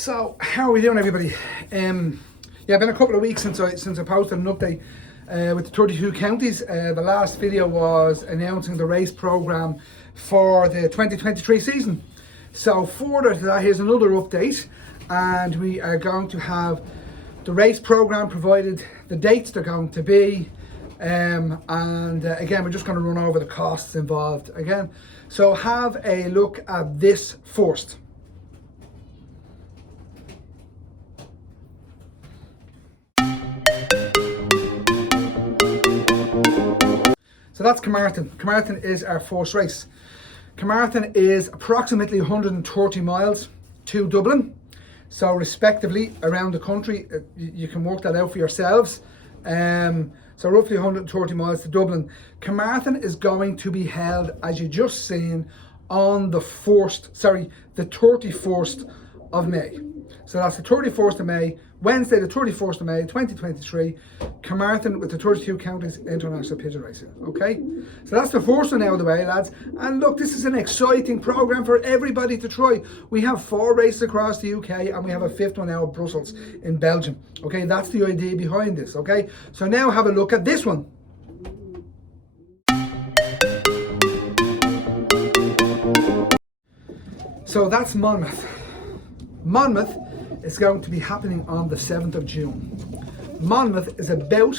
So how are we doing, everybody? Yeah, been a couple of weeks since I posted an update with the 32 counties. The last video was announcing the race programme for the 2023 season. So further to that, here's another update, and we are going to have the race programme provided, the dates they're going to be, and again, we're just going to run over the costs involved again. So have a look at this first. So that's Carmarthen. Carmarthen is our first race. Carmarthen is approximately 130 miles to Dublin. So respectively around the country, you can work that out for yourselves. So roughly 130 miles to Dublin. Carmarthen is going to be held, as you just seen, on the 31st of May. So that's the 31st of May, Wednesday the 31st of May 2023, Carmarthen with the 32 Counties International Pigeon Racing. Okay, so that's the first one out of the way, lads. And look, this is an exciting programme for everybody to try. We have 4 races across the UK and we have a 5th one now at Brussels in Belgium. Okay, that's the idea behind this. Okay, so now have a look at this one. So that's Monmouth. Monmouth is going to be happening on the 7th of June. Monmouth is about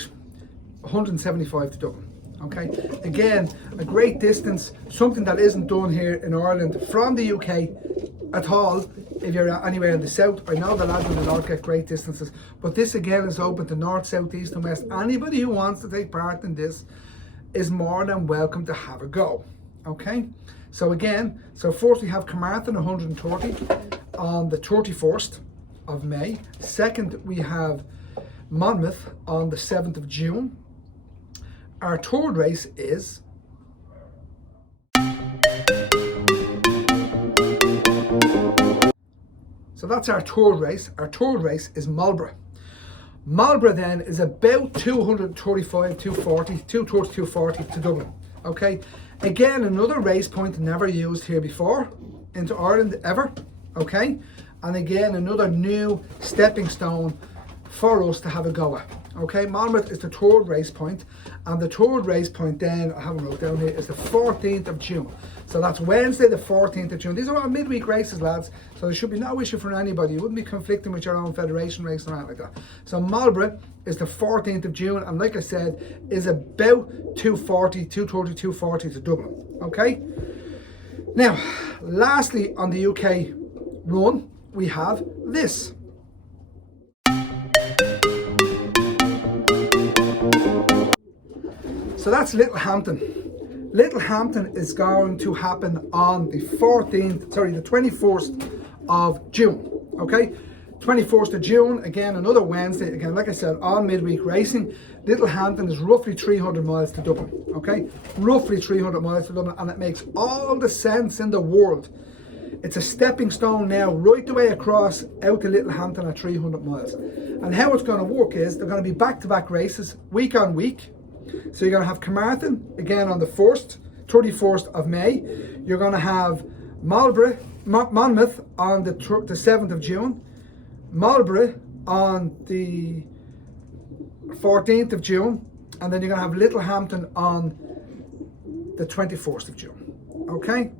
175 to Dublin. Okay, again, a great distance, something that isn't done here in Ireland from the UK at all. If you're anywhere in the south, I know the lads in the north get great distances, but this again is open to north, south, east and west. Anybody who wants to take part in this is more than welcome to have a go. Okay, so again, so first we have Carmarthen 130 on the 31st of May. Second, we have Monmouth on the 7th of June. Our third race is so that's our third race. Our third race is Marlborough. Marlborough then is about 235, 240, 230, 240 to Dublin. Okay, again, another race point never used here before into Ireland ever. Okay, and again, another new stepping stone for us to have a go at. Okay, Monmouth is the third race point, and the third race point then, I haven't wrote down here, is the 14th of June. So that's Wednesday the 14th of June. These are all midweek races, lads, so there should be no issue for anybody. You wouldn't be conflicting with your own federation race or anything like that. So Marlborough is the 14th of June, and like I said, is about 240, 230, 240 to Dublin. Okay, now lastly on the UK run, we have this. So that's Littlehampton. Littlehampton is going to happen on the 21st of June. Okay, 21st of June, again another Wednesday, again like I said, all midweek racing. Littlehampton is roughly 300 miles to Dublin. Okay, roughly 300 miles to Dublin, and it makes all the sense in the world. It's a stepping stone now right the way across out to Littlehampton at 300 miles. And how it's going to work is they're going to be back-to-back races week on week. So you're going to have Carmarthen again on the 31st of May. You're going to have Monmouth on the 7th of June. Marlborough on the 14th of June. And then you're going to have Littlehampton on the 21st of June. Okay?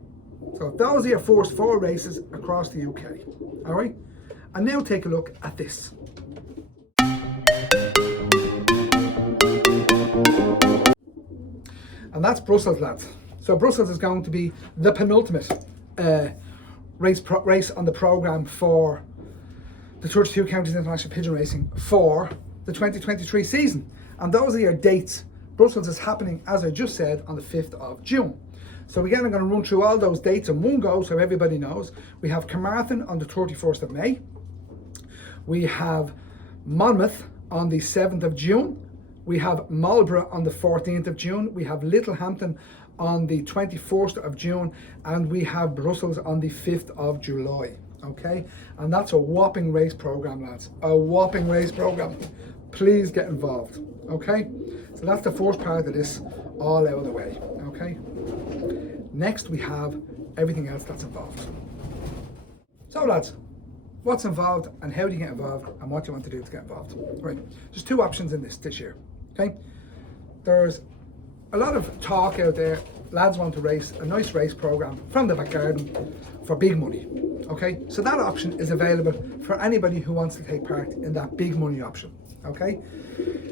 So those are your first 4 races across the UK. All right? And now take a look at this. And that's Brussels, lads. So Brussels is going to be the penultimate race on the programme for the 32 Counties International Pigeon Racing for the 2023 season. And those are your dates. Brussels is happening, as I just said, on the 5th of June. So again, I'm going to run through all those dates in one go so everybody knows. We have Carmarthen on the 31st of May. We have Monmouth on the 7th of June. We have Marlborough on the 14th of June. We have Littlehampton on the 21st of June. And we have Brussels on the 5th of July. Okay? And that's a whopping race programme, lads. A whopping race programme. Please get involved. Okay? So that's the first part of this all out of the way. Okay? Next, we have everything else that's involved. So lads, what's involved and how do you get involved and what you want to do to get involved. Right, there's two options in this year, okay? There's a lot of talk out there, lads want to race a nice race program from the back garden for big money, okay? So that option is available for anybody who wants to take part in that big money option, okay?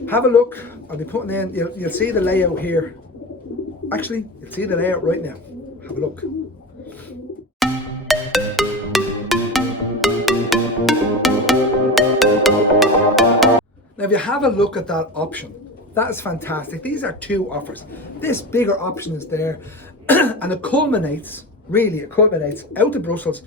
Have a look, I'll be putting in, you'll see the layout here. Actually, you'll see the layout right now. Have a look. Now, if you have a look at that option, that is fantastic. These are two offers. This bigger option is there, and it culminates out of Brussels.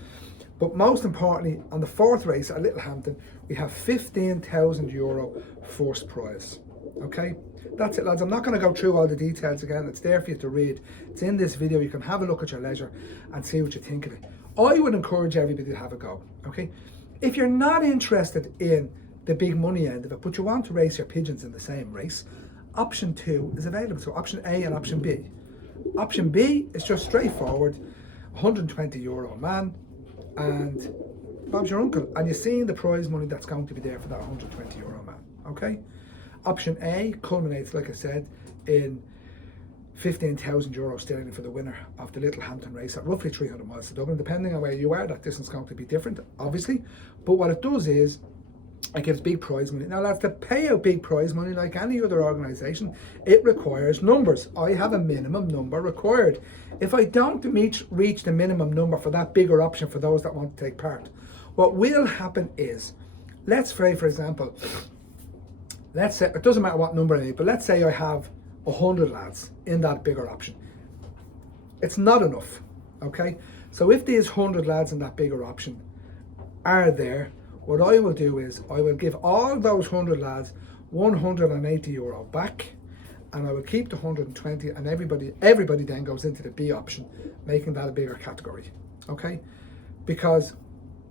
But most importantly, on the fourth race at Littlehampton, we have €15,000 first prize. Okay, that's it, lads. I'm not going to go through all the details again. It's there for you to read. It's in this video. You can have a look at your leisure and see what you think of it. I would encourage everybody to have a go. Okay, if you're not interested in the big money end of it, but you want to race your pigeons in the same race, option 2 is available. So option A and option B. Option B is just straightforward, €120 a man, and Bob's your uncle, and you're seeing the prize money that's going to be there for that €120 a man. Okay. Option A culminates, like I said, in €15,000 sterling for the winner of the Littlehampton race at roughly 300 miles to Dublin. Depending on where you are, that distance is going to be different, obviously. But what it does is, it gives big prize money. Now, lads, to pay out big prize money like any other organisation, it requires numbers. I have a minimum number required. If I don't reach the minimum number for that bigger option for those that want to take part, what will happen is, let's say, for example, let's say, it doesn't matter what number I need, but let's say I have 100 lads in that bigger option. It's not enough, okay? So if these 100 lads in that bigger option are there, what I will do is I will give all those 100 lads €180 back, and I will keep the 120, and everybody then goes into the B option, making that a bigger category, okay? Because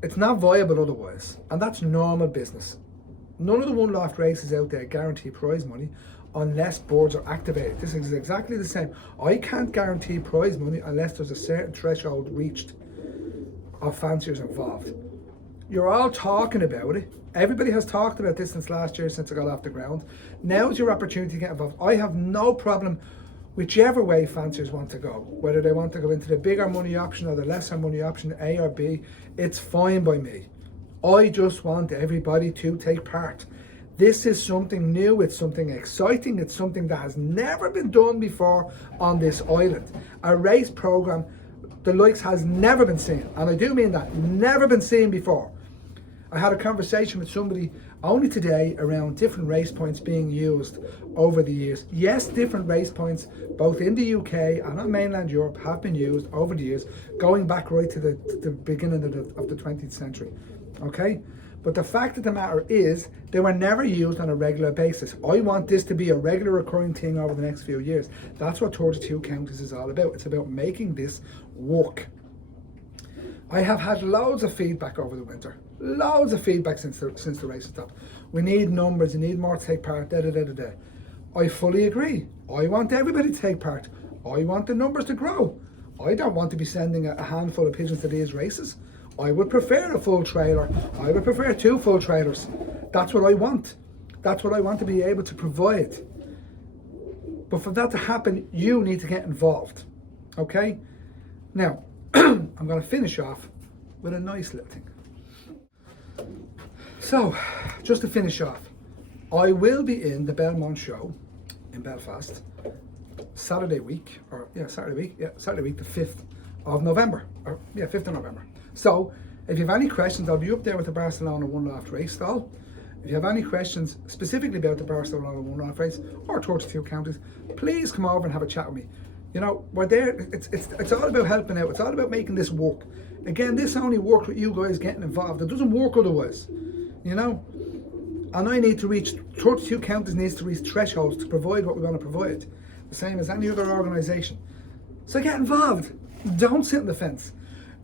it's not viable otherwise, and that's normal business. None of the one-loft races out there guarantee prize money unless boards are activated. This is exactly the same. I can't guarantee prize money unless there's a certain threshold reached of fanciers involved. You're all talking about it. Everybody has talked about this since last year, since I got off the ground. Now's your opportunity to get involved. I have no problem whichever way fanciers want to go. Whether they want to go into the bigger money option or the lesser money option, A or B, it's fine by me. I just want everybody to take part. This is something new, it's something exciting, it's something that has never been done before on this island. A race program the likes has never been seen, and I do mean that, never been seen before. I had a conversation with somebody only today around different race points being used over the years. Yes, different race points, both in the UK and on mainland Europe, have been used over the years, going back right to the beginning of the 20th century. Okay? But the fact of the matter is, they were never used on a regular basis. I want this to be a regular recurring thing over the next few years. That's what 32 Counties is all about. It's about making this work. I have had loads of feedback over the winter. Loads of feedback since the race stopped. We need numbers, you need more to take part, I fully agree. I want everybody to take part. I want the numbers to grow. I don't want to be sending a handful of pigeons to these races. I would prefer a full trailer. I would prefer 2 full trailers. That's what I want. That's what I want to be able to provide. But for that to happen, you need to get involved. Okay? Now, I'm going to finish off with a nice little thing. So, just to finish off, I will be in the Belmont Show in Belfast Saturday week, the 5th of November. 5th of November. So, if you have any questions, I'll be up there with the Barcelona one-loft race stall. If you have any questions specifically about the Barcelona one-loft race or 32 Counties, please come over and have a chat with me. You know, we're there, it's all about helping out, it's all about making this work. Again, this only works with you guys getting involved. It doesn't work otherwise, you know? And I need to reach, 32 Counties needs to reach thresholds to provide what we want to provide. The same as any other organisation. So get involved. Don't sit on the fence.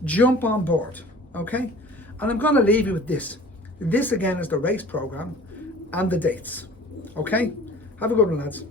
Jump on board, okay? And I'm going to leave you with this. This again is the race programme and the dates, okay? Have a good one, lads.